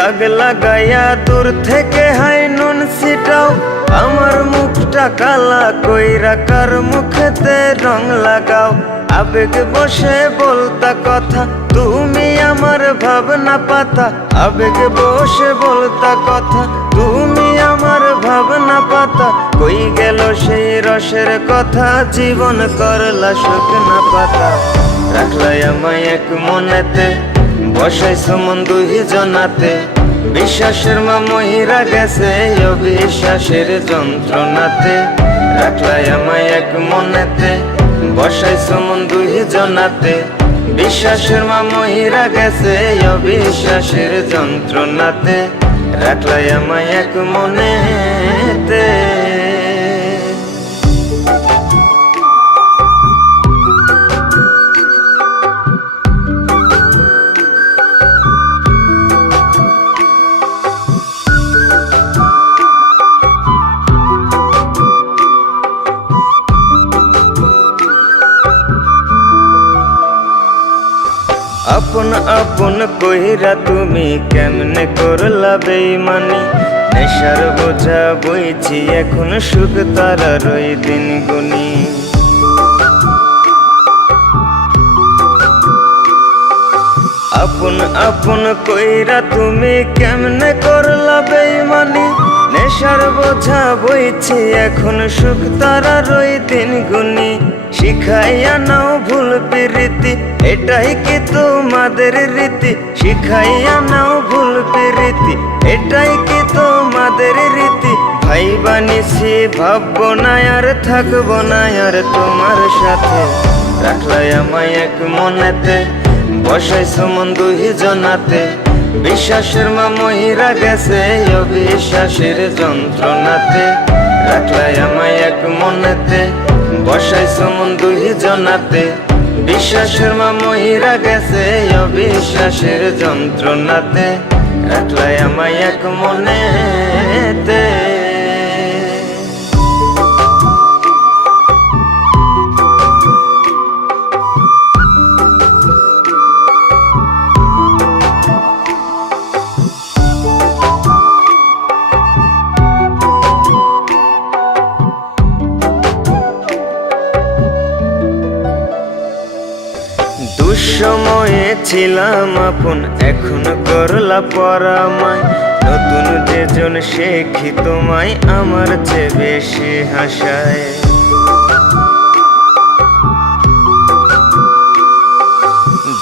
দাগ লাগাইয়া দূর থেকে হাই নুন ছিটাও, আমার মুখটা কালা কইরা কার মুখেতে রং লাগাও। আবেগ বসে বলতা কথা, তুমি আমার ভাবনা পাতা। আবেগ বসে বলতা কথা, তুমি আমার ভাবনা পাতা। কই গেল সেই রসের কথা, জীবন করলা শুকনা পাতা। রাখলাই আমায় এক মনেতে, বসাইছো মন দুই জনাতে। বিশ্বাসের মা মহিরা গেছে অবিশ্বাসের যন্ত্রণাতে। রাখলাই আমায় এক মনেতে, বসাইছো মন দুই জনাতে। বিশ্বাসের মা মহিরা গেছে অবিশ্বাসের যন্ত্রণাতে। রাখলাই আমায় এক মনেতে। আপন আপন কইরা তুমি কেমনে করলা বেইমানি। নেশার বোঝা বইছি এখন সুখ তারার ওই দিন গুনি। আপন আপন কইরা তুমি কেমনে করলা বেইমানি। নেশার বোঝা বইছি এখন সুখ তারার ওই দিন গুনি। শিখাইয়া নাও ভুল প্রীতি, এটাই কি তোমাদের রীতি। শিখাইয়া নাও ভুল প্রীতি, এটাই কি তোমাদের রীতি। ভাই বানিছি ভাববো না আর থাকবো না আর তোমার সাথে। রাখলাই আমায় এক মনেতে, বসাইছো মন দুই জনাতে। বিশ্বাসের মা মহিরা গেছে অবিশ্বাসের যন্ত্রণাতে। রাখলাই আমায় এক মনেতে, বসাইছো মন দুই জনাতে। বিশ্বাসের মা মহিরা গেছে অবিশ্বাসের যন্ত্রণাতে। রাখলাই আমায় এক মনেতে। দুঃসময়ে ছিলাম আপন, এখন করলা পরামায়। নতুন যেজন শেখি তোমায় আমার চেয়ে বেশি হাসায়।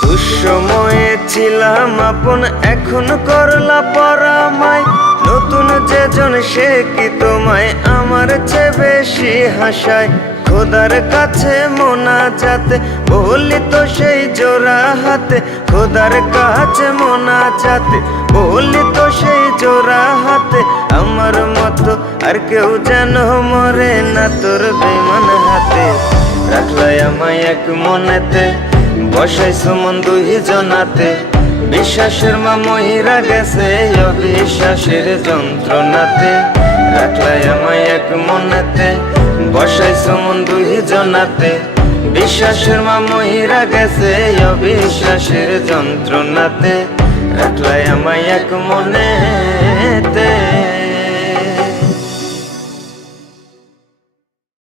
দুঃসময়ে ছিলাম আপন, এখন করলা পরামায়। নতুন যেজন শেখি তোমায় আমার চেয়ে বেশি হাসায়। খোদার কাছে মোনাজাতে বলি তো সেই জোড়া হাতে। খোদার কাছে মোনাজাতে বলি তো সেই জোড়া হাতে। আমার মতো আর কেউ যেন মরে না তোর বেমান হাতে। রাখলাই আমায় এক মনেতে, বসাইছো মন দুই জনাতে। বিশ্বাসের মা মহিরা গেছে অবিশ্বাসের যন্ত্রণাতে। রাখলাই আমায় এক মনেতে, বসাইছো মন দুই জনাতে। বিশ্বাসের মা মহিরা গেছে অবিশ্বাসের যন্ত্রণাতে। রাখলাই আমায় এক মনেতে।